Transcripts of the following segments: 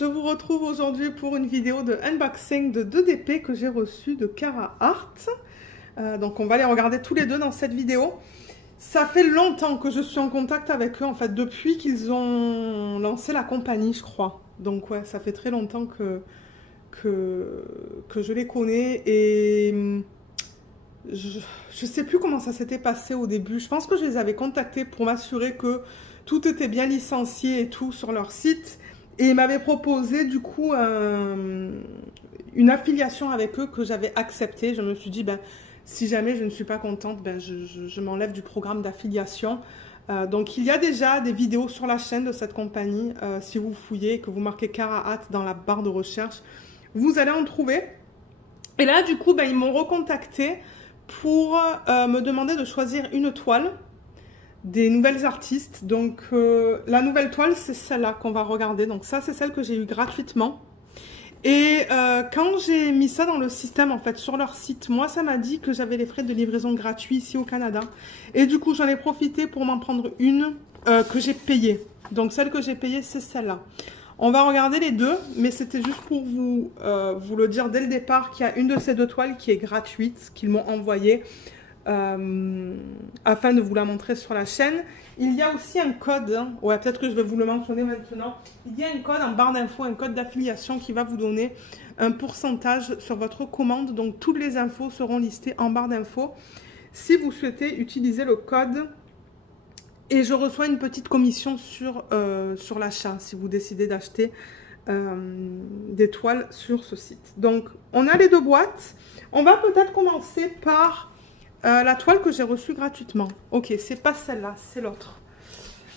je vous retrouve aujourd'hui pour une vidéo de unboxing de 2 DP que j'ai reçus de Cara Art. Donc on va les regarder tous les deux dans cette vidéo. Ça fait longtemps que je suis en contact avec eux, en fait, depuis qu'ils ont lancé la compagnie, je crois. Donc ouais, ça fait très longtemps que je les connais et je sais plus comment ça s'était passé au début. Je pense que je les avais contactés pour m'assurer que tout était bien licencié et tout sur leur site. Et ils m'avaient proposé du coup une affiliation avec eux que j'avais acceptée. Je me suis dit, ben, si jamais je ne suis pas contente, ben, je m'enlève du programme d'affiliation. Donc il y a déjà des vidéos sur la chaîne de cette compagnie. Si vous fouillez et que vous marquez Cara Art dans la barre de recherche, vous allez en trouver. Et là du coup, ben, ils m'ont recontacté pour me demander de choisir une toile des nouvelles artistes. Donc la nouvelle toile, c'est celle-là qu'on va regarder. Donc ça, c'est celle que j'ai eue gratuitement. Et quand j'ai mis ça dans le système, en fait, sur leur site, moi, ça m'a dit que j'avais les frais de livraison gratuits ici au Canada. Et du coup, j'en ai profité pour m'en prendre une que j'ai payée. Donc celle que j'ai payée, c'est celle-là. On va regarder les deux, mais c'était juste pour vous le dire dès le départ qu'il y a une de ces deux toiles qui est gratuite, qu'ils m'ont envoyée. Afin de vous la montrer sur la chaîne. Il y a aussi un code, hein. Ouais, peut-être que je vais vous le mentionner maintenant. Il y a un code en barre d'infos, un code d'affiliation qui va vous donner un pourcentage sur votre commande. Donc toutes les infos seront listées en barre d'infos si vous souhaitez utiliser le code. Et je reçois une petite commission sur l'achat si vous décidez d'acheter des toiles sur ce site. Donc on a les deux boîtes. On va peut-être commencer par la toile que j'ai reçue gratuitement. Ok, c'est pas celle-là, c'est l'autre.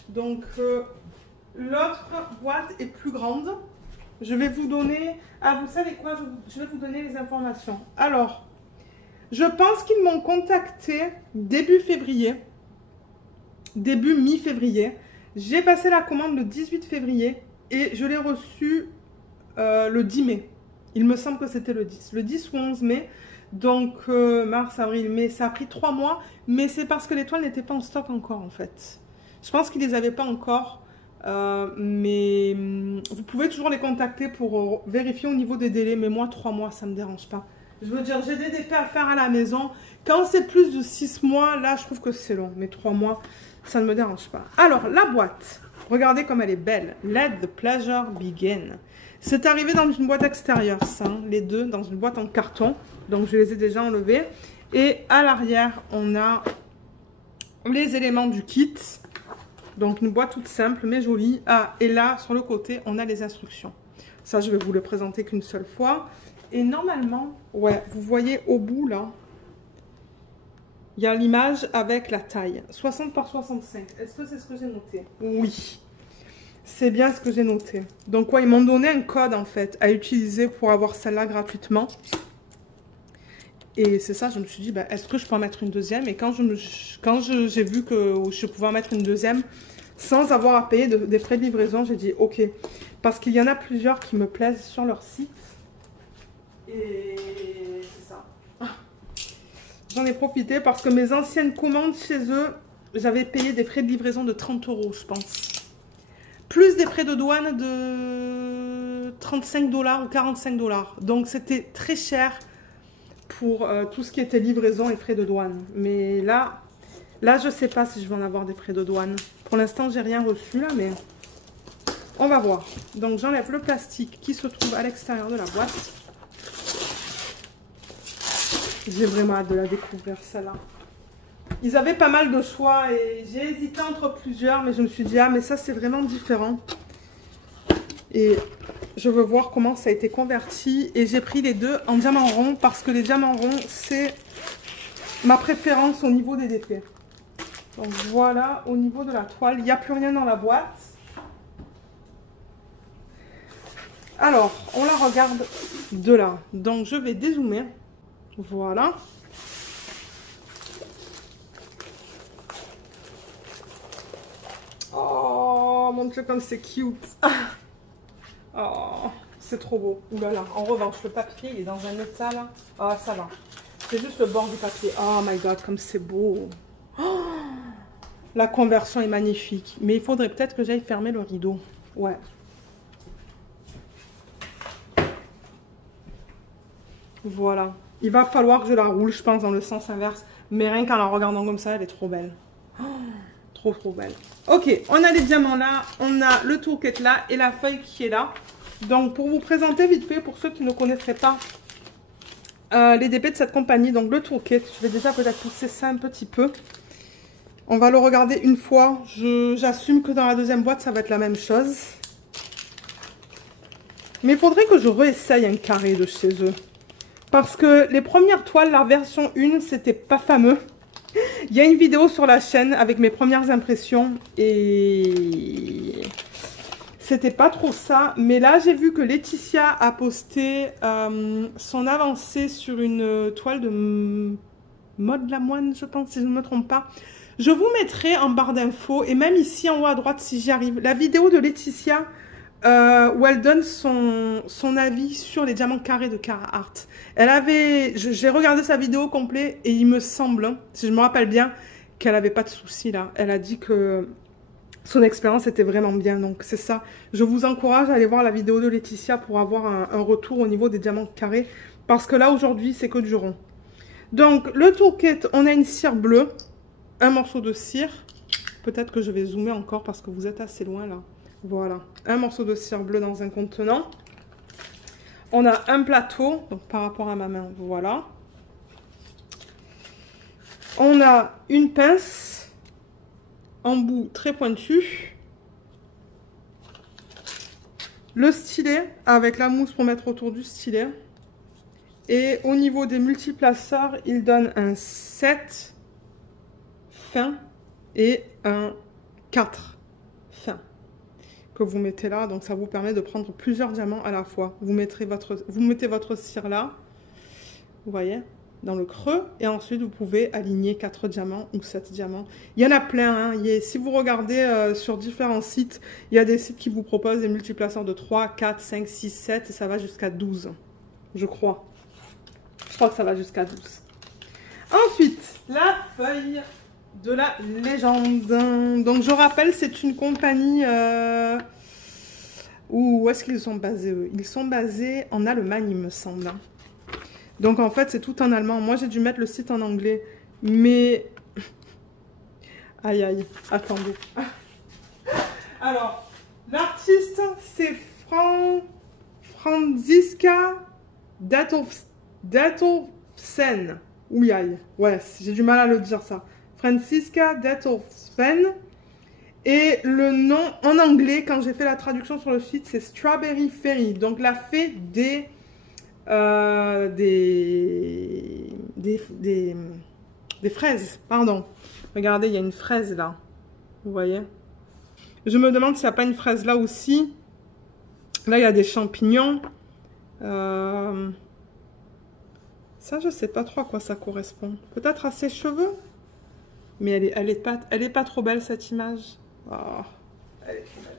Donc, l'autre boîte est plus grande. Je vais vous donner... Ah, vous savez quoi? Je vais vous donner les informations. Alors, je pense qu'ils m'ont contacté début février. Début mi-février. J'ai passé la commande le 18 février et je l'ai reçue le 10 mai. Il me semble que c'était le 10. Le 10 ou 11 mai. Donc, mars, avril, mai, ça a pris 3 mois. Mais c'est parce que les toiles n'étaient pas en stock encore, en fait. Je pense qu'ils ne les avaient pas encore. Mais vous pouvez toujours les contacter pour vérifier au niveau des délais. Mais moi, 3 mois, ça ne me dérange pas. Je veux dire, j'ai des DP à faire à la maison. Quand c'est plus de 6 mois, là, je trouve que c'est long. Mais 3 mois, ça ne me dérange pas. Alors, la boîte. Regardez comme elle est belle. Let the pleasure begin. C'est arrivé dans une boîte extérieure, ça, hein, les deux, dans une boîte en carton. Donc, je les ai déjà enlevés. Et à l'arrière, on a les éléments du kit. Donc, une boîte toute simple, mais jolie. Ah, et là, sur le côté, on a les instructions. Ça, je vais vous le présenter qu'une seule fois. Et normalement, ouais, vous voyez au bout, là, il y a l'image avec la taille. 60 par 65. Est-ce que c'est ce que j'ai noté? Oui. C'est bien ce que j'ai noté. Donc, ouais, ils m'ont donné un code, en fait, à utiliser pour avoir celle-là gratuitement. Et c'est ça, je me suis dit, bah, est-ce que je peux en mettre une deuxième? Et quand j'ai vu que je pouvais en mettre une deuxième, sans avoir à payer des frais de livraison, j'ai dit, ok. Parce qu'il y en a plusieurs qui me plaisent sur leur site. Et c'est ça. J'en ai profité parce que mes anciennes commandes chez eux, j'avais payé des frais de livraison de 30 €, je pense. Plus des frais de douane de 35 $ ou 45 $. Donc, c'était très cher pour tout ce qui était livraison et frais de douane. Mais là, je ne sais pas si je vais en avoir des frais de douane. Pour l'instant, j'ai rien reçu là, mais on va voir. Donc, j'enlève le plastique qui se trouve à l'extérieur de la boîte. J'ai vraiment hâte de la découvrir, celle-là. Ils avaient pas mal de choix et j'ai hésité entre plusieurs, mais je me suis dit, ah, mais ça, c'est vraiment différent. Et je veux voir comment ça a été converti. Et j'ai pris les deux en diamant rond parce que les diamants ronds, c'est ma préférence au niveau des DP. Donc voilà, au niveau de la toile, il n'y a plus rien dans la boîte. Alors, on la regarde de là. Donc je vais dézoomer. Voilà. Oh, mon Dieu, comme c'est cute. Oh, c'est trop beau. Ouh là là. En revanche, le papier, il est dans un état là. Ah, ça va. C'est juste le bord du papier. Oh my god, comme c'est beau. Oh, la conversion est magnifique. Mais il faudrait peut-être que j'aille fermer le rideau. Ouais. Voilà. Il va falloir que je la roule, je pense, dans le sens inverse. Mais rien qu'en la regardant comme ça, elle est trop belle. Oh, trop, trop belle. Ok, on a les diamants là, on a le toolkit là et la feuille qui est là. Donc, pour vous présenter vite fait, pour ceux qui ne connaîtraient pas les DP de cette compagnie, donc le toolkit, je vais déjà peut-être pousser ça un petit peu. On va le regarder une fois. J'assume que dans la deuxième boîte, ça va être la même chose. Mais il faudrait que je réessaye un carré de chez eux. Parce que les premières toiles, la version 1, c'était pas fameux. Il y a une vidéo sur la chaîne avec mes premières impressions. Et c'était pas trop ça. Mais là, j'ai vu que Laetitia a posté son avancée sur une toile de Mode Lamoine, je pense, si je ne me trompe pas. Je vous mettrai en barre d'infos et même ici en haut à droite si j'y arrive. La vidéo de Laetitia où elle donne son avis sur les diamants carrés de Carhartt. Elle avait, j'ai regardé sa vidéo complète et il me semble, si je me rappelle bien, qu'elle n'avait pas de soucis là. Elle a dit que son expérience était vraiment bien. Donc c'est ça. Je vous encourage à aller voir la vidéo de Laetitia pour avoir un retour au niveau des diamants carrés. Parce que là aujourd'hui c'est que du rond. Donc le toolkit, on a une cire bleue. Un morceau de cire, peut-être que je vais zoomer encore parce que vous êtes assez loin là. Voilà, un morceau de cire bleue dans un contenant. On a un plateau, donc par rapport à ma main, voilà. On a une pince en bout très pointu. Le stylet avec la mousse pour mettre autour du stylet. Et au niveau des multiplaceurs, il donne un 7 fin et un 4 fin que vous mettez là. Donc ça vous permet de prendre plusieurs diamants à la fois. Vous mettez votre cire là, vous voyez, dans le creux, et ensuite vous pouvez aligner 4 diamants ou 7 diamants. Il y en a plein, hein. Si vous regardez sur différents sites, il y a des sites qui vous proposent des multiplaceurs de 3, 4, 5, 6, 7 et ça va jusqu'à 12, je crois. Je crois que ça va jusqu'à 12. Ensuite, la feuille de la légende. Donc je rappelle, c'est une compagnie où est-ce qu'ils sont basés eux? Ils sont basés en Allemagne, il me semble. Donc en fait c'est tout en allemand. Moi j'ai dû mettre le site en anglais, mais aïe aïe, attendez. Alors l'artiste c'est Franziska Datovsen. Oui aïe, ouais, j'ai du mal à le dire ça. Franziska Datovsen. Et le nom en anglais, quand j'ai fait la traduction sur le site, c'est Strawberry Fairy. Donc la fée des fraises. Pardon. Regardez, il y a une fraise là. Vous voyez? Je me demande s'il n'y a pas une fraise là aussi. Là, il y a des champignons. Ça, je ne sais pas trop à quoi ça correspond. Peut-être à ses cheveux? Mais elle est pas trop belle cette image. Oh, elle est trop belle.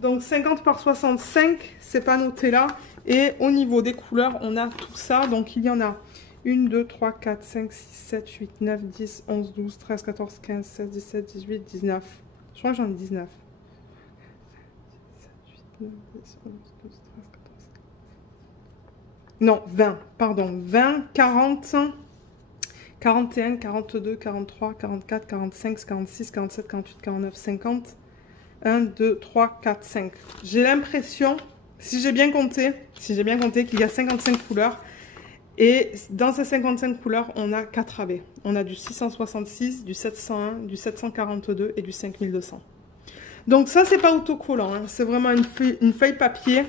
Donc 50 par 65, c'est pas noté là. Et au niveau des couleurs, on a tout ça. Donc il y en a 1, 2, 3, 4, 5, 6, 7, 8, 9, 10, 11, 12, 13, 14, 15, 16, 17, 18, 19. Je crois que j'en ai 19. 7, 8, 9, 10, 11, 12, 13, 14. Non, 20, pardon. 20, 40, 41, 42, 43, 44, 45, 46, 47, 48, 49, 50. 1, 2, 3, 4, 5. J'ai l'impression, si j'ai bien compté qu'il y a 55 couleurs. Et dans ces 55 couleurs, on a 4 AB. On a du 666, du 701, du 742 et du 5200. Donc ça, c'est pas autocollant, hein. C'est vraiment une feuille papier.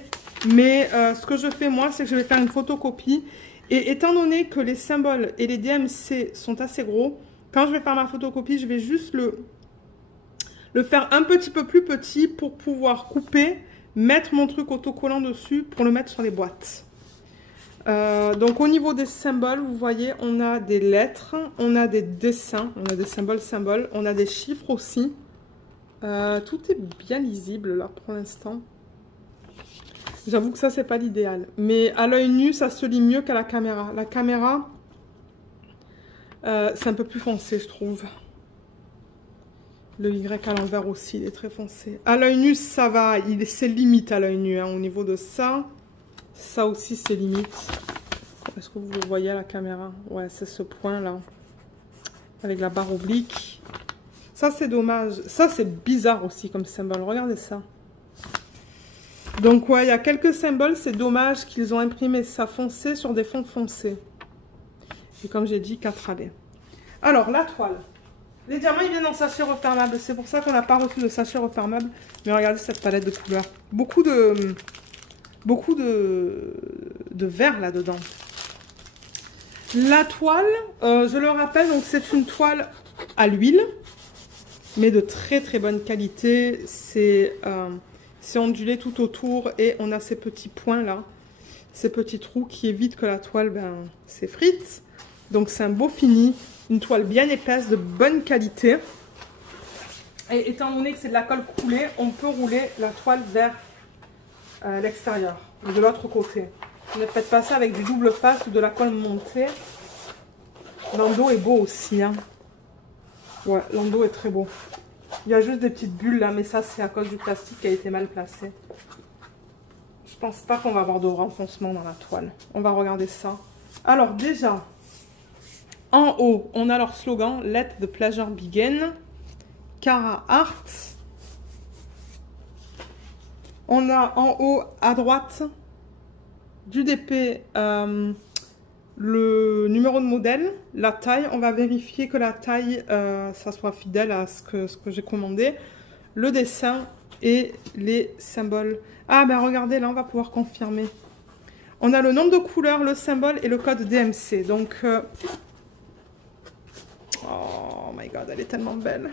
Mais ce que je fais, moi, c'est que je vais faire une photocopie. Et étant donné que les symboles et les DMC sont assez gros, quand je vais faire ma photocopie, je vais juste le faire un petit peu plus petit pour pouvoir couper, mettre mon truc autocollant dessus pour le mettre sur les boîtes. Donc au niveau des symboles, vous voyez, on a des lettres, on a des dessins, on a des symboles, on a des chiffres aussi. Tout est bien lisible là pour l'instant. J'avoue que ça, c'est pas l'idéal. Mais à l'œil nu, ça se lit mieux qu'à la caméra. La caméra, c'est un peu plus foncé, je trouve. Le Y à l'envers aussi, il est très foncé. À l'œil nu, ça va. C'est limite à l'œil nu. Hein, au niveau de ça, ça aussi, c'est limite. Est-ce que vous le voyez à la caméra? Ouais, c'est ce point-là. Avec la barre oblique. Ça, c'est dommage. Ça, c'est bizarre aussi comme symbole. Regardez ça. Donc, ouais, il y a quelques symboles. C'est dommage qu'ils ont imprimé ça foncé sur des fonds foncés. Et comme j'ai dit, 4 allées. Alors, la toile. Les diamants, ils viennent en sachet refermable. C'est pour ça qu'on n'a pas reçu de sachet refermable. Mais regardez cette palette de couleurs. Beaucoup de vert là-dedans. La toile, je le rappelle, donc c'est une toile à l'huile, mais de très très bonne qualité. C'est ondulé tout autour et on a ces petits points là, ces petits trous qui évitent que la toile s'effrite. Donc c'est un beau fini, une toile bien épaisse, de bonne qualité. Et étant donné que c'est de la colle coulée, on peut rouler la toile vers l'extérieur, de l'autre côté. Ne faites pas ça avec du double face ou de la colle montée. L'endos est beau aussi. Hein. Ouais, l'endos est très beau. Il y a juste des petites bulles là, mais ça c'est à cause du plastique qui a été mal placé. Je pense pas qu'on va avoir de renfoncement dans la toile. On va regarder ça. Alors déjà, en haut, on a leur slogan Let the pleasure begin. Cara Art. On a en haut à droite du DP le numéro de modèle, la taille. On va vérifier que la taille, ça soit fidèle à ce que j'ai commandé. Le dessin et les symboles. Ah ben regardez, là on va pouvoir confirmer. On a le nombre de couleurs, le symbole et le code DMC. Donc, oh my god, elle est tellement belle.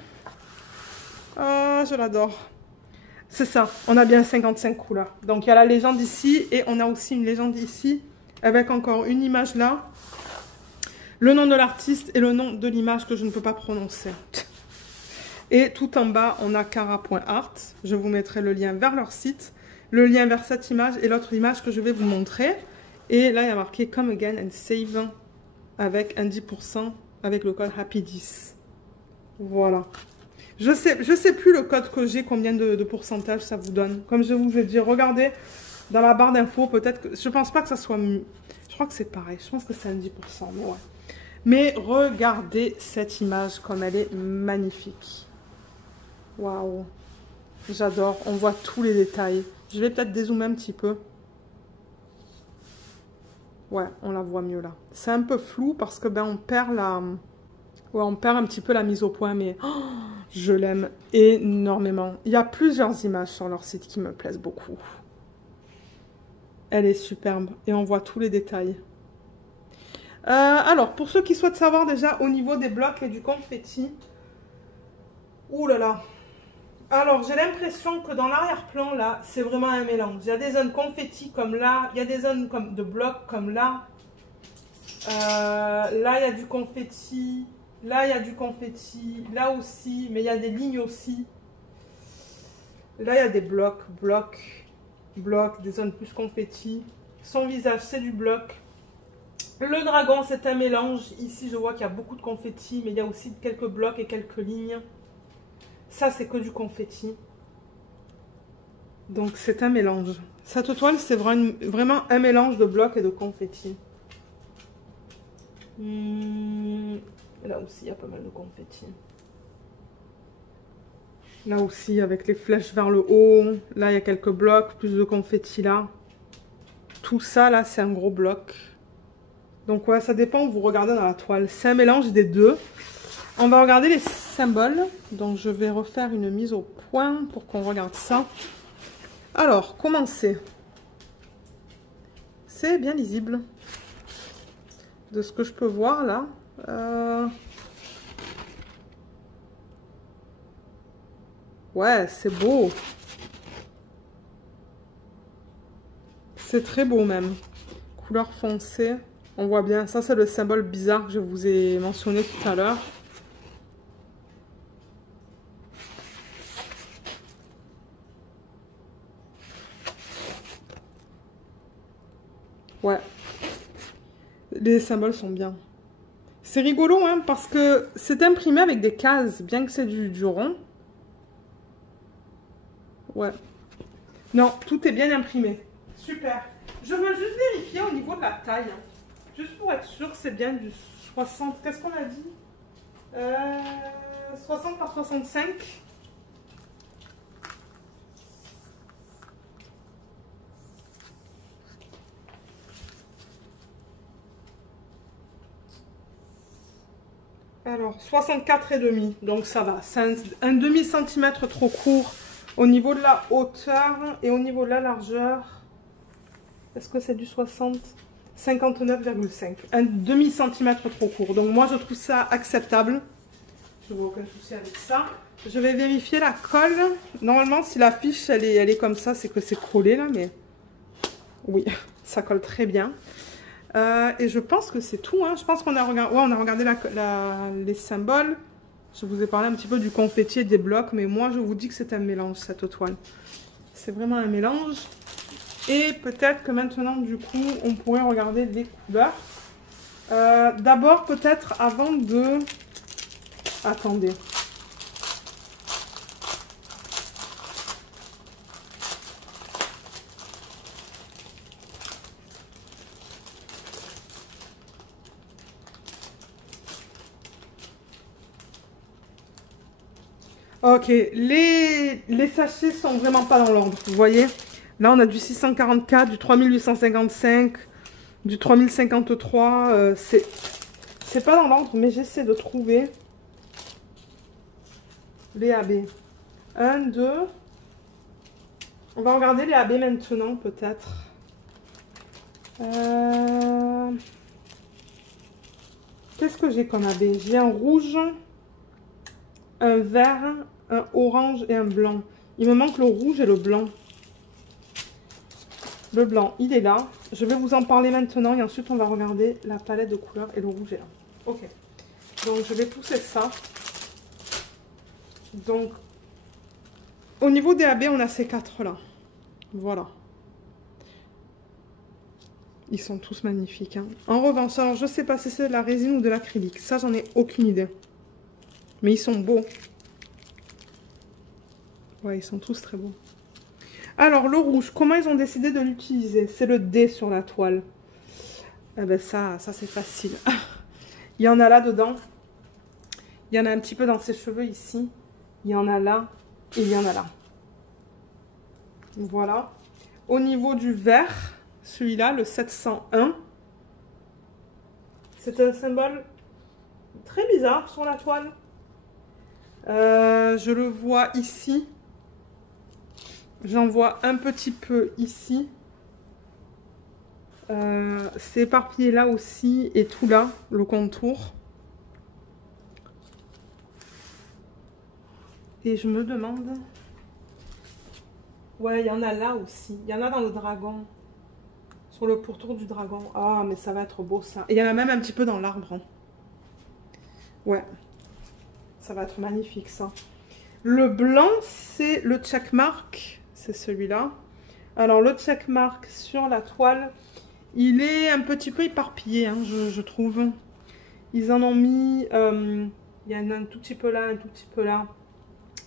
Ah, je l'adore. C'est ça, on a bien 55 couleurs. Donc il y a la légende ici et on a aussi une légende ici avec encore une image là. Le nom de l'artiste et le nom de l'image que je ne peux pas prononcer. Et tout en bas, on a cara.art. Je vous mettrai le lien vers leur site, le lien vers cette image et l'autre image que je vais vous montrer. Et là, il y a marqué Come Again and Save avec un 10% avec le code Happy10. Voilà. Je sais plus le code que j'ai, combien de pourcentage ça vous donne. Comme je vous ai dit, regardez dans la barre d'infos, peut-être que... Je pense pas que ça soit... Je crois que c'est pareil, je pense que c'est un 10%. Mais, ouais. Mais regardez cette image comme elle est magnifique. Waouh. J'adore, on voit tous les détails. Je vais peut-être dézoomer un petit peu. Ouais, on la voit mieux là. C'est un peu flou parce que on perd la... Ouais, on perd un petit peu la mise au point, mais oh, je l'aime énormément. Il y a plusieurs images sur leur site qui me plaisent beaucoup. Elle est superbe et on voit tous les détails. Alors, pour ceux qui souhaitent savoir déjà au niveau des blocs et du confetti. Ouh là là. Alors, j'ai l'impression que dans l'arrière-plan, là, c'est vraiment un mélange. Il y a des zones confetti comme là, il y a des zones de blocs comme là. Là, il y a du confetti. Là, il y a du confetti. Là aussi, mais il y a des lignes aussi. Là, il y a des blocs, des zones plus confetti. Son visage, c'est du bloc. Le dragon, c'est un mélange. Ici, je vois qu'il y a beaucoup de confetti, mais il y a aussi quelques blocs et quelques lignes. Ça, c'est que du confetti. Donc, c'est un mélange. Cette toile, c'est vraiment un mélange de blocs et de confetti. Là aussi, il y a pas mal de confetti. Là aussi, avec les flèches vers le haut. Là, il y a quelques blocs, plus de confetti là. Tout ça, là, c'est un gros bloc. Donc, ouais, ça dépend où vous regardez dans la toile. C'est un mélange des deux. On va regarder les symboles. Donc, je vais refaire une mise au point pour qu'on regarde ça. Alors, commencer. C'est bien lisible. De ce que je peux voir, là. Ouais, c'est beau. C'est très beau même. Couleur foncée. On voit bien. Ça, c'est le symbole bizarre que je vous ai mentionné tout à l'heure. Ouais. Les symboles sont bien. C'est rigolo, hein, parce que c'est imprimé avec des cases, bien que c'est du rond. Ouais. Non, tout est bien imprimé. Super. Je veux juste vérifier au niveau de la taille. Juste pour être sûr, c'est bien du 60. Qu'est-ce qu'on a dit 60 par 65. Alors, 64,5. Donc ça va. C'est un demi-centimètre trop court au niveau de la hauteur et au niveau de la largeur. Est-ce que c'est du 60 ? 59,5. Un demi-centimètre trop court. Donc moi, je trouve ça acceptable. Je vois aucun souci avec ça. Je vais vérifier la colle. Normalement, si la fiche, elle est comme ça, c'est que c'est collé là. Mais oui, ça colle très bien. Et je pense que c'est tout. Hein. Je pense qu'on a regardé, ouais, on a regardé les symboles. Je vous ai parlé un petit peu du confetti et des blocs. Mais moi, je vous dis que c'est un mélange, cette toile. C'est vraiment un mélange. Et peut-être que maintenant, du coup, on pourrait regarder les couleurs. D'abord, peut-être avant de... Attendez. Ok, les sachets sont vraiment pas dans l'ordre, vous voyez. Là, on a du 644, du 3855, du 3053. C'est pas dans l'ordre, mais j'essaie de trouver les AB. 1, 2. On va regarder les AB maintenant, peut-être. Qu'est-ce que j'ai comme AB? J'ai un rouge, un vert, un orange et un blanc. Il me manque le rouge et le blanc. Le blanc, il est là. Je vais vous en parler maintenant et ensuite on va regarder la palette de couleurs et le rouge est là. Ok. Donc je vais pousser ça. Donc au niveau des AB, on a ces quatre là. Voilà. Ils sont tous magnifiques. Hein. En revanche, alors je sais pas si c'est de la résine ou de l'acrylique. Ça, j'en ai aucune idée. Mais ils sont beaux. Ouais, ils sont tous très beaux. Alors, le rouge, comment ils ont décidé de l'utiliser? C'est le D sur la toile. Eh ben ça c'est facile. Il y en a là dedans. Il y en a un petit peu dans ses cheveux ici. Il y en a là et il y en a là. Voilà. Au niveau du vert, celui-là, le 701. C'est un symbole très bizarre sur la toile. Je le vois ici. J'en vois un petit peu ici. C'est éparpillé là aussi et tout là, le contour. Et je me demande... Ouais, il y en a là aussi. Il y en a dans le dragon. Sur le pourtour du dragon. Ah, mais ça va être beau ça. Et il y en a même un petit peu dans l'arbre. Hein. Ouais. Ça va être magnifique ça. Le blanc, c'est le checkmark. C'est celui-là. Alors, le checkmark sur la toile, il est un petit peu éparpillé, hein, je trouve. Ils en ont mis... il y en a un tout petit peu là, un tout petit peu là.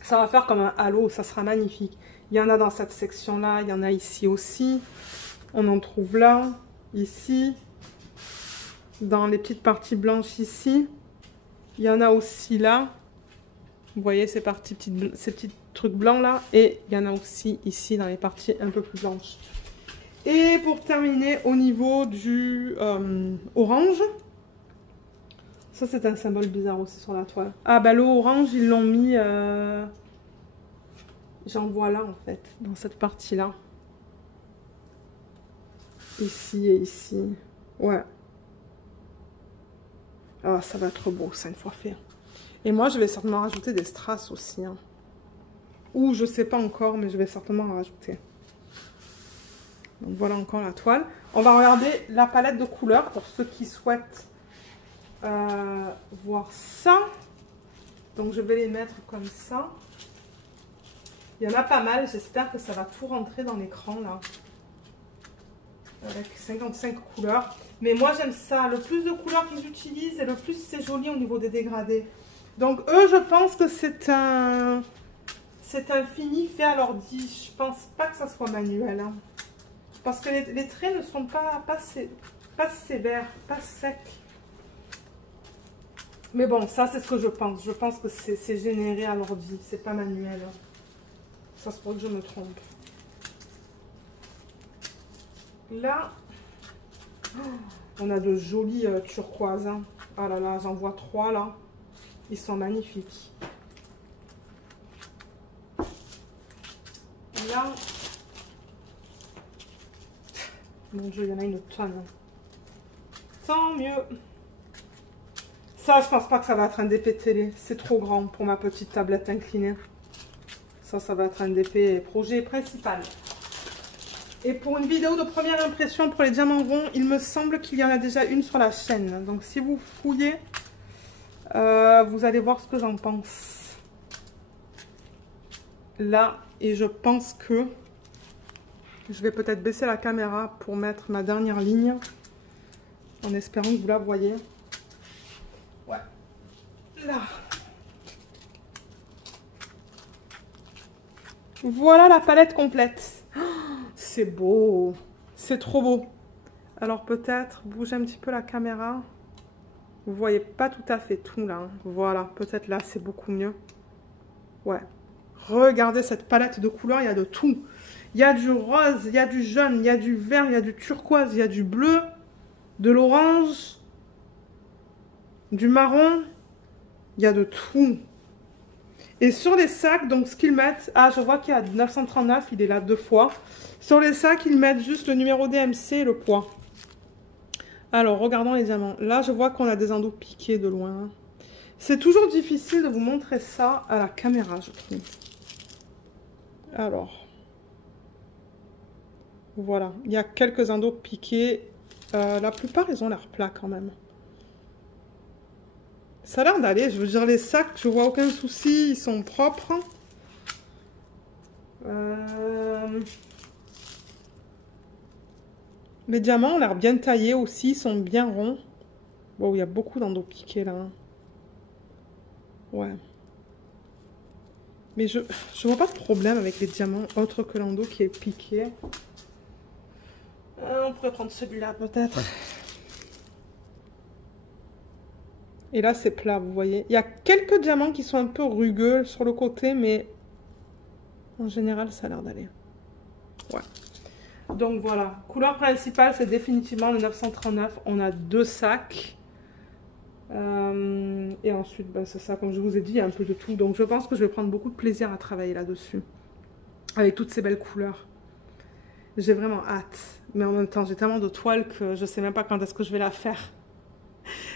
Ça va faire comme un halo, ça sera magnifique. Il y en a dans cette section-là, il y en a ici aussi. On en trouve là, ici. Dans les petites parties blanches ici. Il y en a aussi là. Vous voyez ces petits trucs blancs là. Et il y en a aussi ici dans les parties un peu plus blanches. Et pour terminer, au niveau du orange. Ça c'est un symbole bizarre aussi sur la toile. Ah bah le orange ils l'ont mis... J'en vois là en fait, dans cette partie là. Ici et ici. Ouais. Ah ça va être beau ça une fois fait. Et moi je vais certainement rajouter des strass aussi. Hein. Ou je sais pas encore mais je vais certainement en rajouter. Donc voilà encore la toile. On va regarder la palette de couleurs pour ceux qui souhaitent voir ça. Donc je vais les mettre comme ça. Il y en a pas mal, j'espère que ça va tout rentrer dans l'écran là. Avec 55 couleurs. Mais moi j'aime ça, le plus de couleurs qu'ils utilisent et le plus c'est joli au niveau des dégradés. Donc eux je pense que c'est un fini fait à l'ordi. Je pense pas que ça soit manuel. Hein. Parce que les traits ne sont pas pas sévère, pas sec. Mais bon, ça c'est ce que je pense. Je pense que c'est généré à l'ordi, c'est pas manuel. Ça se pourrait que je me trompe. Là, on a de jolis turquoises. Hein. Ah là là, j'en vois 3 là. Ils sont magnifiques. Là, mon Dieu, il y en a une tonne. Tant mieux. Ça, je pense pas que ça va être un DP télé. C'est trop grand pour ma petite tablette inclinée. Ça va être un DP projet principal. Et pour une vidéo de première impression pour les diamants ronds, il me semble qu'il y en a déjà une sur la chaîne. Donc si vous fouillez, vous allez voir ce que j'en pense. Là, et je pense que je vais peut-être baisser la caméra pour mettre ma dernière ligne. En espérant que vous la voyez. Ouais. Là. Voilà la palette complète. Oh, c'est beau. C'est trop beau. Alors peut-être bouger un petit peu la caméra. Vous voyez pas tout à fait tout là. Hein. Voilà, peut-être là c'est beaucoup mieux. Ouais. Regardez cette palette de couleurs, il y a de tout. Il y a du rose, il y a du jaune, il y a du vert, il y a du turquoise, il y a du bleu, de l'orange, du marron. Il y a de tout. Et sur les sacs, donc ce qu'ils mettent... Ah, je vois qu'il y a 939, il est là 2 fois. Sur les sacs, ils mettent juste le numéro DMC et le poids. Alors, regardons les diamants. Là, je vois qu'on a des endos piqués de loin. C'est toujours difficile de vous montrer ça à la caméra, je trouve. Alors. Voilà. Il y a quelques endos piqués. La plupart, ils ont l'air plats quand même. Ça a l'air d'aller. Je veux dire, les sacs, je vois aucun souci. Ils sont propres. Les diamants ont l'air bien taillés aussi. Ils sont bien ronds. Wow, il y a beaucoup d'endos piqués là. Ouais. Mais je vois pas de problème avec les diamants autre que l'endo qui est piqué. On pourrait prendre celui-là peut-être. Et là c'est plat, vous voyez. Il y a quelques diamants qui sont un peu rugueux sur le côté, mais en général ça a l'air d'aller. Ouais. Donc voilà. Couleur principale, c'est définitivement le 939. On a 2 sacs. Et ensuite, bah, c'est ça, comme je vous ai dit, il y a un peu de tout. Donc je pense que je vais prendre beaucoup de plaisir à travailler là-dessus. Avec toutes ces belles couleurs. J'ai vraiment hâte. Mais en même temps, j'ai tellement de toiles que je sais même pas quand est-ce que je vais la faire.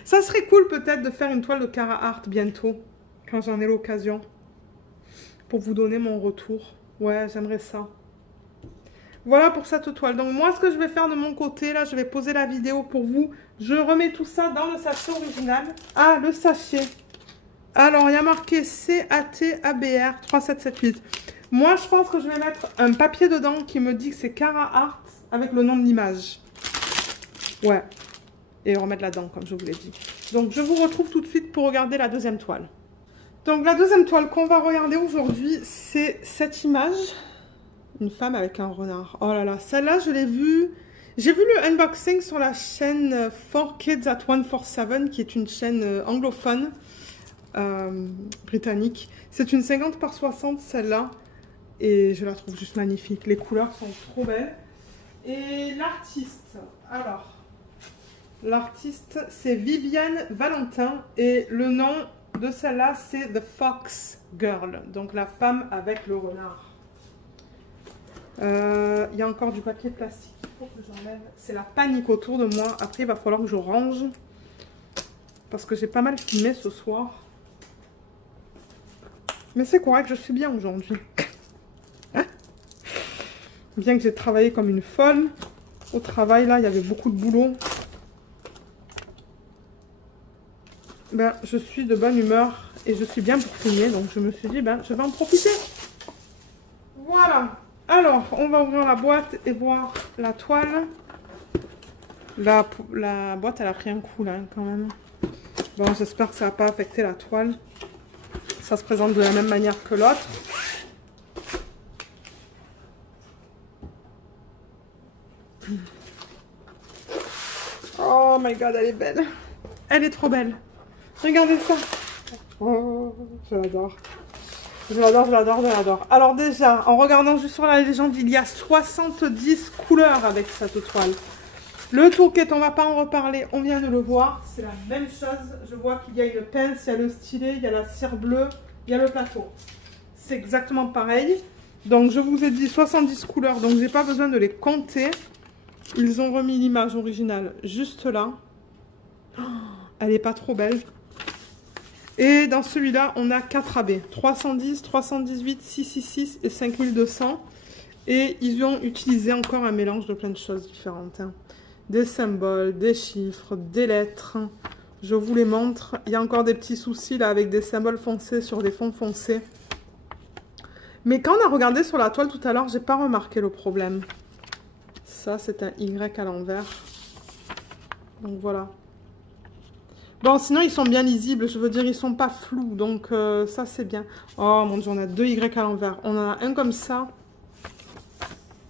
Ça serait cool peut-être de faire une toile de Cara Art bientôt. Quand j'en ai l'occasion. Pour vous donner mon retour. Ouais, j'aimerais ça. Voilà pour cette toile. Donc moi, ce que je vais faire de mon côté, là, je vais poser la vidéo pour vous. Je remets tout ça dans le sachet original. Ah, le sachet. Alors, il y a marqué CAT-ABR 3778. Moi, je pense que je vais mettre un papier dedans qui me dit que c'est Cara Art avec le nom de l'image. Ouais. Et remettre là-dedans, comme je vous l'ai dit. Donc, je vous retrouve tout de suite pour regarder la deuxième toile. Donc, la deuxième toile qu'on va regarder aujourd'hui, c'est cette image. Une femme avec un renard. Oh là là, celle-là, je l'ai vue. J'ai vu le unboxing sur la chaîne 4Kids at 147, qui est une chaîne anglophone britannique. C'est une 50 par 60, celle-là. Et je la trouve juste magnifique. Les couleurs sont trop belles. Et l'artiste, alors, l'artiste, c'est Viviane Valentin. Et le nom de celle-là, c'est The Fox Girl. Donc, la femme avec le renard. Il y a encore du papier plastique, il faut que j'enlève. C'est la panique autour de moi. Après, il va falloir que je range. Parce que j'ai pas mal filmé ce soir. Mais c'est correct, je suis bien aujourd'hui. Bien que j'ai travaillé comme une folle. Au travail, là, il y avait beaucoup de boulot. Ben, je suis de bonne humeur et je suis bien pour filmer. Donc, je me suis dit, ben, je vais en profiter. Voilà. Alors, on va ouvrir la boîte et voir la toile. La boîte, elle a pris un coup, là, quand même. Bon, j'espère que ça n'a pas affecté la toile. Ça se présente de la même manière que l'autre. my god, elle est belle. Elle est trop belle. Regardez ça. Oh, je l'adore. Je l'adore, je l'adore, je l'adore. Alors déjà, en regardant juste sur la légende, il y a 70 couleurs avec cette toile. Le toolkit, on ne va pas en reparler, on vient de le voir. C'est la même chose. Je vois qu'il y a une pince, il y a le stylet, il y a la cire bleue, il y a le plateau. C'est exactement pareil. Donc je vous ai dit 70 couleurs, donc j'ai pas besoin de les compter. Ils ont remis l'image originale juste là. Oh, elle n'est pas trop belle. Et dans celui-là, on a 4 AB. 310, 318, 666 et 5200. Et ils ont utilisé encore un mélange de plein de choses différentes. Hein. Des symboles, des chiffres, des lettres. Je vous les montre. Il y a encore des petits soucis là avec des symboles foncés sur des fonds foncés. Mais quand on a regardé sur la toile tout à l'heure, j'ai pas remarqué le problème. Ça, c'est un Y à l'envers. Donc voilà. Bon, sinon, ils sont bien lisibles. Je veux dire, ils sont pas flous. Donc, ça, c'est bien. Oh, mon Dieu, on a 2 Y à l'envers. On en a un comme ça.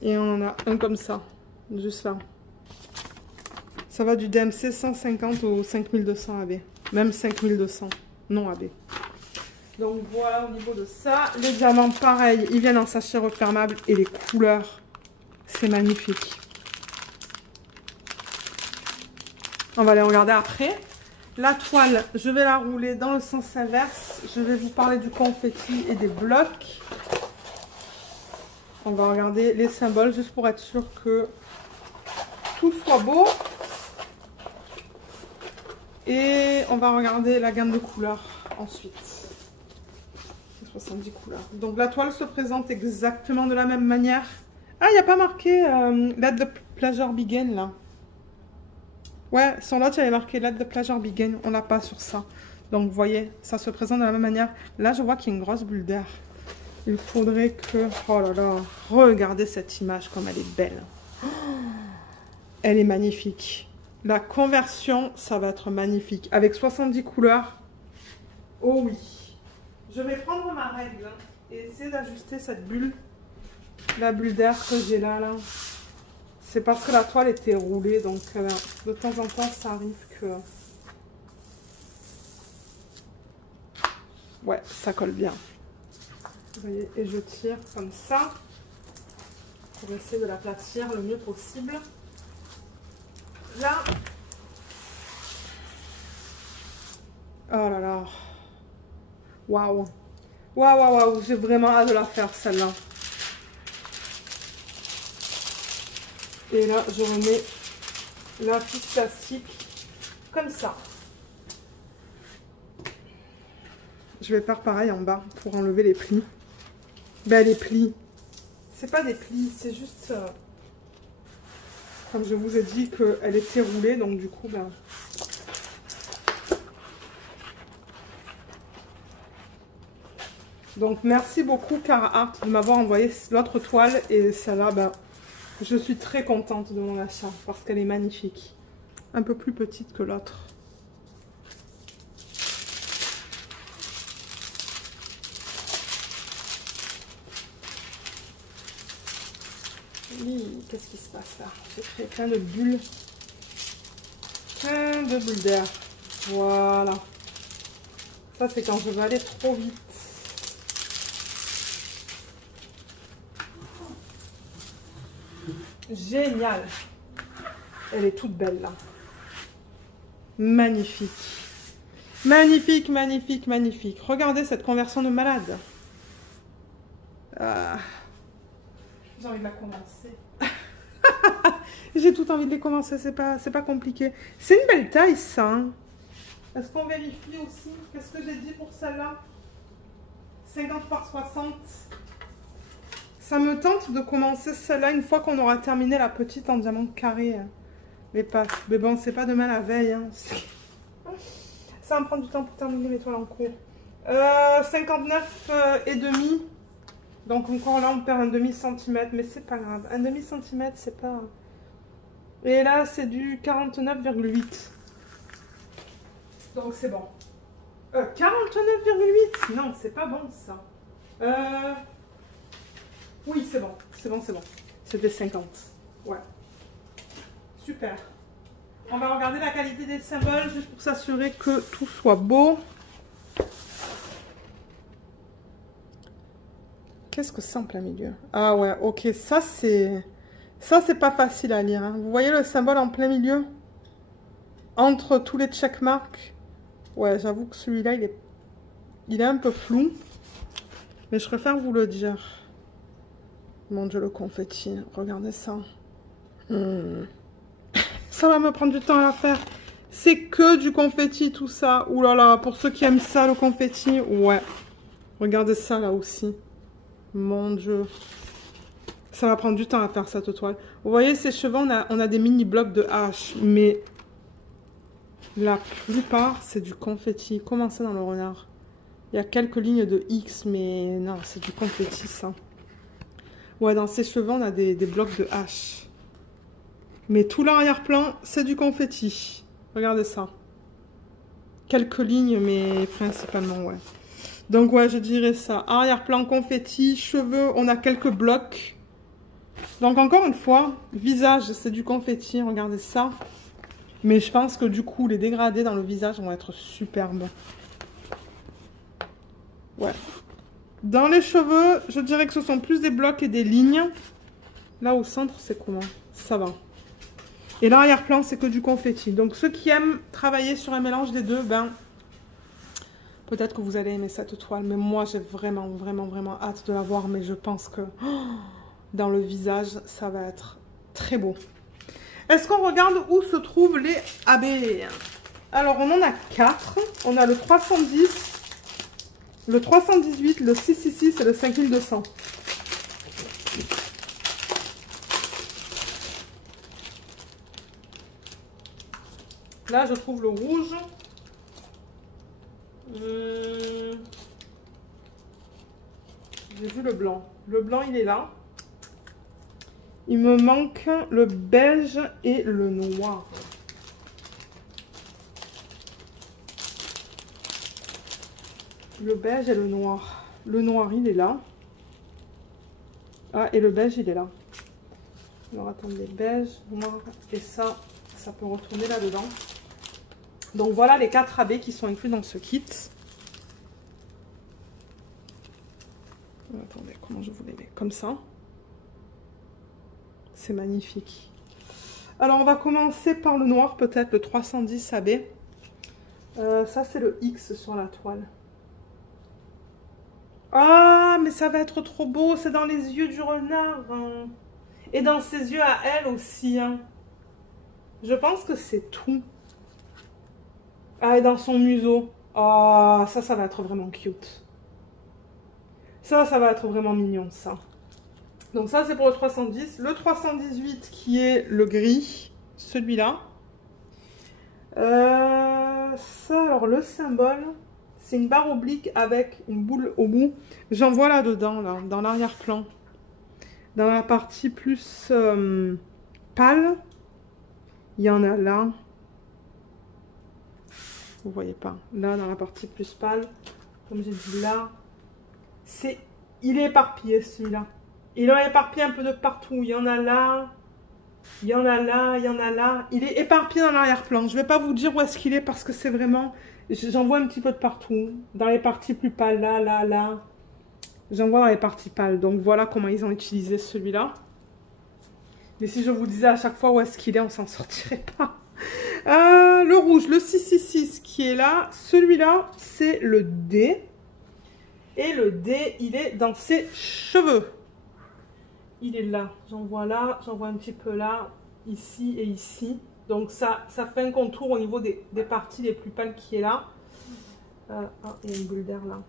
Et on en a un comme ça. Juste là. Ça va du DMC 150 au 5200 AB. Même 5200. Non AB. Donc, voilà au niveau de ça. Les diamants, pareil. Ils viennent en sachet refermable. Et les couleurs, c'est magnifique. On va les regarder après. La toile, je vais la rouler dans le sens inverse. Je vais vous parler du confetti et des blocs. On va regarder les symboles juste pour être sûr que tout soit beau. Et on va regarder la gamme de couleurs ensuite. 70 couleurs. Donc la toile se présente exactement de la même manière. Ah, il n'y a pas marqué Let the pleasure begin là. Ouais, sur l'autre, il y avait marqué Let the pleasure begin. On l'a pas sur ça. Donc, vous voyez, ça se présente de la même manière. Là, je vois qu'il y a une grosse bulle d'air. Il faudrait que... Oh là là, regardez cette image comme elle est belle. Oh, elle est magnifique. La conversion, ça va être magnifique. Avec 70 couleurs. Oh oui. Je vais prendre ma règle et essayer d'ajuster cette bulle. La bulle d'air que j'ai là. C'est parce que la toile était roulée, donc de temps en temps, ça arrive que... Ouais, ça colle bien. Vous voyez, et je tire comme ça, pour essayer de l'aplatir le mieux possible. Là. Oh là là. Waouh. Waouh, waouh, waouh. J'ai vraiment hâte de la faire, celle-là. Et là, je remets la fiche plastique comme ça. Je vais faire pareil en bas pour enlever les plis. Ben, les plis, c'est pas des plis, c'est juste... comme je vous ai dit qu'elle était roulée, donc du coup, ben... Donc, merci beaucoup, Cara Art, de m'avoir envoyé l'autre toile. Et celle-là, ben... je suis très contente de mon achat parce qu'elle est magnifique. Un peu plus petite que l'autre. Oui, qu'est-ce qui se passe là? J'ai créé plein de bulles. Plein de bulles d'air. Voilà. Ça, c'est quand je vais aller trop vite. Génial. Elle est toute belle là. Magnifique. Magnifique, magnifique, magnifique. Regardez cette conversion de malade. Ah. J'ai envie de la commencer. J'ai tout envie de les commencer, c'est pas compliqué. C'est une belle taille ça. Hein. Est-ce qu'on vérifie aussi? Qu'est-ce que j'ai dit pour celle-là? 50 par 60. Ça me tente de commencer celle-là une fois qu'on aura terminé la petite en diamant carré. Mais bon, c'est pas demain la veille. Hein. Ça va me prendre du temps pour terminer mes toiles en cours. 59 et demi. Donc encore là, on perd un demi-centimètre. Mais c'est pas grave. Un demi-centimètre, c'est pas... Et là, c'est du 49,8. Donc c'est bon. 49,8. Non, c'est pas bon ça. Oui, c'est bon. C'est bon, c'est bon. C'était 50. Ouais. Super. On va regarder la qualité des symboles juste pour s'assurer que tout soit beau. Qu'est-ce que c'est en plein milieu? Ah ouais, ok, ça c'est pas facile à lire. Hein. Vous voyez le symbole en plein milieu? Entre tous les checkmarks. Ouais, j'avoue que celui-là, il est un peu flou. Mais je préfère vous le dire. Mon Dieu, le confetti. Regardez ça. Ça va me prendre du temps à la faire. C'est que du confetti, tout ça. Ouh là là, pour ceux qui aiment ça, le confetti, ouais. Regardez ça, là aussi. Mon Dieu. Ça va prendre du temps à faire cette toile. Vous voyez, ces cheveux, on a des mini-blocs de hache. Mais la plupart, c'est du confetti. Comment ça dans le renard? Il y a quelques lignes de X, mais non, c'est du confetti, ça. Ouais, dans ces cheveux, on a des blocs de hache. Mais tout l'arrière-plan, c'est du confetti. Regardez ça. Quelques lignes, mais principalement, ouais. Donc, ouais, je dirais ça. Arrière-plan, confetti, cheveux, on a quelques blocs. Donc, encore une fois, visage, c'est du confetti. Regardez ça. Mais je pense que du coup, les dégradés dans le visage vont être superbes. Ouais. Dans les cheveux, je dirais que ce sont plus des blocs et des lignes. Là, au centre, c'est comment? Ça va. Et l'arrière-plan, c'est que du confetti. Donc, ceux qui aiment travailler sur un mélange des deux, ben, peut-être que vous allez aimer cette toile. Mais moi, j'ai vraiment, vraiment, vraiment hâte de la voir. Mais je pense que dans le visage, ça va être très beau. Est-ce qu'on regarde où se trouvent les AB? Alors, on en a 4. On a le 310, le 318, le 666 et le 5200. Là, je trouve le rouge. J'ai vu le blanc. Le blanc, il est là. Il me manque le beige et le noir. Le beige et le noir. Le noir, il est là. Ah, et le beige, il est là. Alors, attendez, beige, noir et ça peut retourner là-dedans. Donc, voilà les 4 AB qui sont inclus dans ce kit. Attendez, comment je vous les mets? Comme ça. C'est magnifique. Alors, on va commencer par le noir, peut-être, le 310 AB. Ça, c'est le X sur la toile. Ah, mais ça va être trop beau. C'est dans les yeux du renard. Hein. Et dans ses yeux à elle aussi. Hein. Je pense que c'est tout. Ah, et dans son museau. Ah, ça va être vraiment cute. Ça va être vraiment mignon, ça. Donc ça, c'est pour le 310. Le 318, qui est le gris. Celui-là. Ça, alors, le symbole, c'est une barre oblique avec une boule au bout. J'en vois là-dedans, là, dans l'arrière-plan. Dans la partie plus pâle, il y en a là. Vous voyez pas. Là, dans la partie plus pâle, comme j'ai dit là, il est éparpillé, celui-là. Il est éparpillé un peu de partout. Il y en a là, il y en a là, il y en a là. Il est éparpillé dans l'arrière-plan. Je ne vais pas vous dire où est-ce qu'il est parce que c'est vraiment... J'en vois un petit peu de partout. Dans les parties plus pâles, là, là, là. J'en vois dans les parties pâles. Donc voilà comment ils ont utilisé celui-là. Mais si je vous disais à chaque fois où est-ce qu'il est, on s'en sortirait pas. Le rouge, le 666 qui est là. Celui-là, c'est le D. Et le D, il est dans ses cheveux. Il est là. J'en vois un petit peu là, ici et ici. Donc ça fait un contour au niveau des parties les plus pâles qui est là. Il y a une bulle d'air là.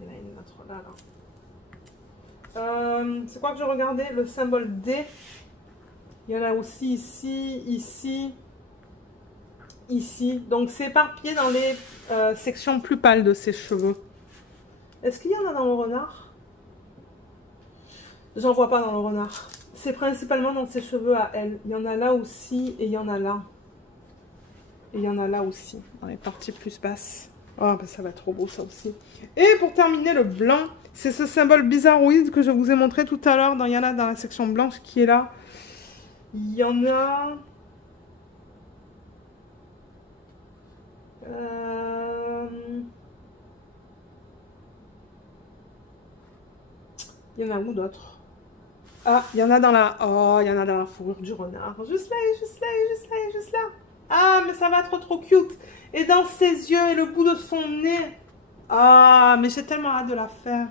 Il y en a une autre là. C'est quoi que je regardais? Le symbole D. Il y en a aussi ici, ici, ici. Donc c'est éparpillé dans les sections plus pâles de ses cheveux. Est-ce qu'il y en a dans le renard? J'en vois pas dans le renard. C'est principalement dans ses cheveux à elle. Il y en a là aussi et il y en a là. Et il y en a là aussi, dans les parties plus basses. Oh, ben ça va être trop beau ça aussi. Et pour terminer, le blanc, c'est ce symbole bizarroïde que je vous ai montré tout à l'heure. Il y en a dans la section blanche qui est là. Il y en a... Il y en a où d'autres? Ah, il y en a dans la... Oh, il y en a dans la fourrure du renard. Juste là, juste là, juste là, juste là. Ah, mais ça va être trop cute. Et dans ses yeux et le bout de son nez. Ah, mais j'ai tellement hâte de la faire.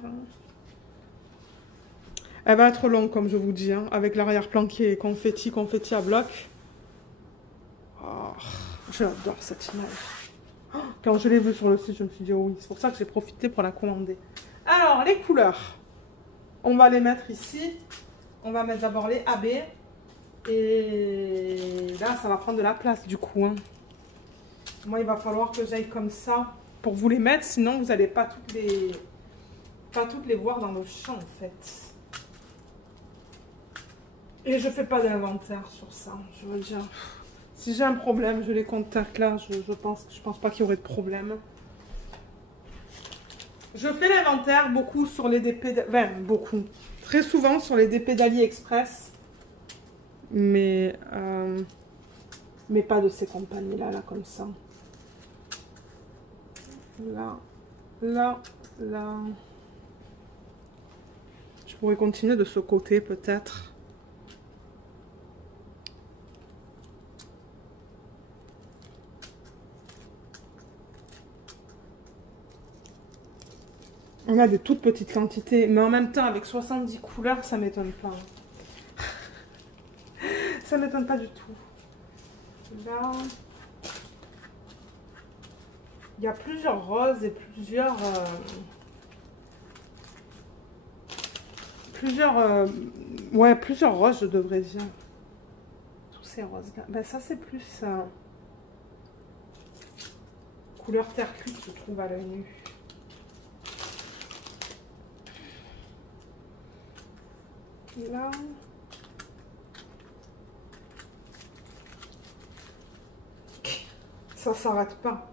Elle va être longue, comme je vous dis, hein, avec l'arrière-plan qui est confetti à bloc. Oh, j'adore cette image. Oh, quand je l'ai vue sur le site, je me suis dit, oh oui, c'est pour ça que j'ai profité pour la commander. Alors, les couleurs. On va les mettre ici. On va mettre d'abord les AB. Et là, ça va prendre de la place, du coup. Hein. Moi, il va falloir que j'aille comme ça pour vous les mettre. Sinon, vous n'allez pas toutes les voir dans le champ, en fait. Et je fais pas d'inventaire sur ça. Je veux dire, si j'ai un problème, je les contacte là. Je pense pas qu'il y aurait de problème. Je fais l'inventaire beaucoup sur les DP... Enfin, beaucoup. Très souvent sur les DP d'AliExpress. Mais pas de ces compagnies-là, là, comme ça. Là, là, là. Je pourrais continuer de ce côté, peut-être. On a des toutes petites quantités, mais en même temps, avec 70 couleurs, ça m'étonne pas. Ça m'étonne pas du tout. Là, il y a plusieurs roses et plusieurs roses, je devrais dire. Tous ces roses là. Ben, ça, c'est plus couleur terre cuite, je trouve, à l'œil nu. Là, ça s'arrête pas.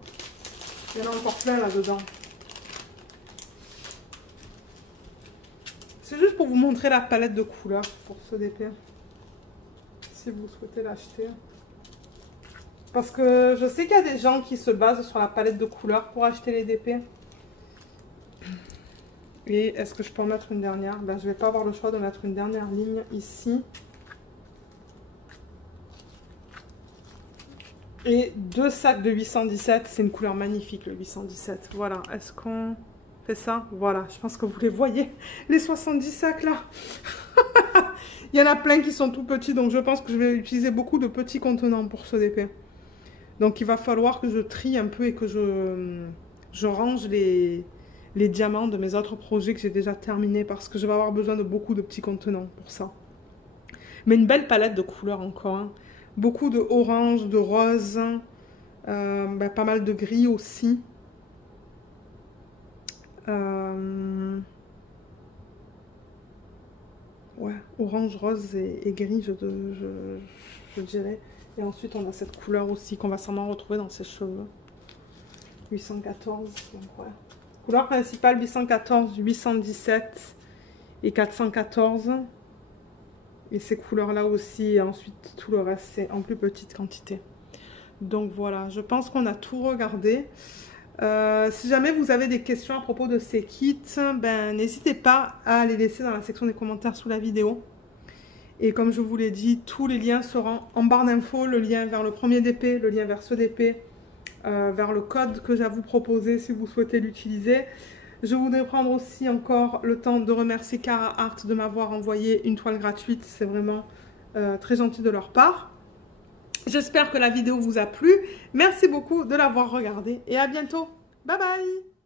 Il y en a encore plein là-dedans. C'est juste pour vous montrer la palette de couleurs pour ce DP. Si vous souhaitez l'acheter. Parce que je sais qu'il y a des gens qui se basent sur la palette de couleurs pour acheter les DP. Et est-ce que je peux en mettre une dernière? Ben, je ne vais pas avoir le choix de mettre une dernière ligne ici. Et 2 sacs de 817. C'est une couleur magnifique, le 817. Voilà. Est-ce qu'on fait ça? Voilà. Je pense que vous les voyez. Les 70 sacs là. Il y en a plein qui sont tout petits. Donc je pense que je vais utiliser beaucoup de petits contenants pour ce DP. Donc il va falloir que je trie un peu et que je range les diamants de mes autres projets que j'ai déjà terminés, parce que je vais avoir besoin de beaucoup de petits contenants pour ça. Mais une belle palette de couleurs encore. Hein. Beaucoup de orange, de rose, ben, pas mal de gris aussi. Ouais, orange, rose et gris, je dirais. Et ensuite, on a cette couleur aussi qu'on va sûrement retrouver dans ses cheveux. 814, donc ouais. Couleur principale 814, 817 et 414. Et ces couleurs-là aussi. Et ensuite, tout le reste, c'est en plus petite quantité. Donc voilà, je pense qu'on a tout regardé. Si jamais vous avez des questions à propos de ces kits, ben, n'hésitez pas à les laisser dans la section des commentaires sous la vidéo. Et comme je vous l'ai dit, tous les liens seront en barre d'infos. Le lien vers le premier DP, le lien vers ce DP. Vers le code que j'ai à vous proposer si vous souhaitez l'utiliser. Je voudrais prendre aussi encore le temps de remercier Cara Art de m'avoir envoyé une toile gratuite. C'est vraiment très gentil de leur part. J'espère que la vidéo vous a plu. Merci beaucoup de l'avoir regardée et à bientôt. Bye bye!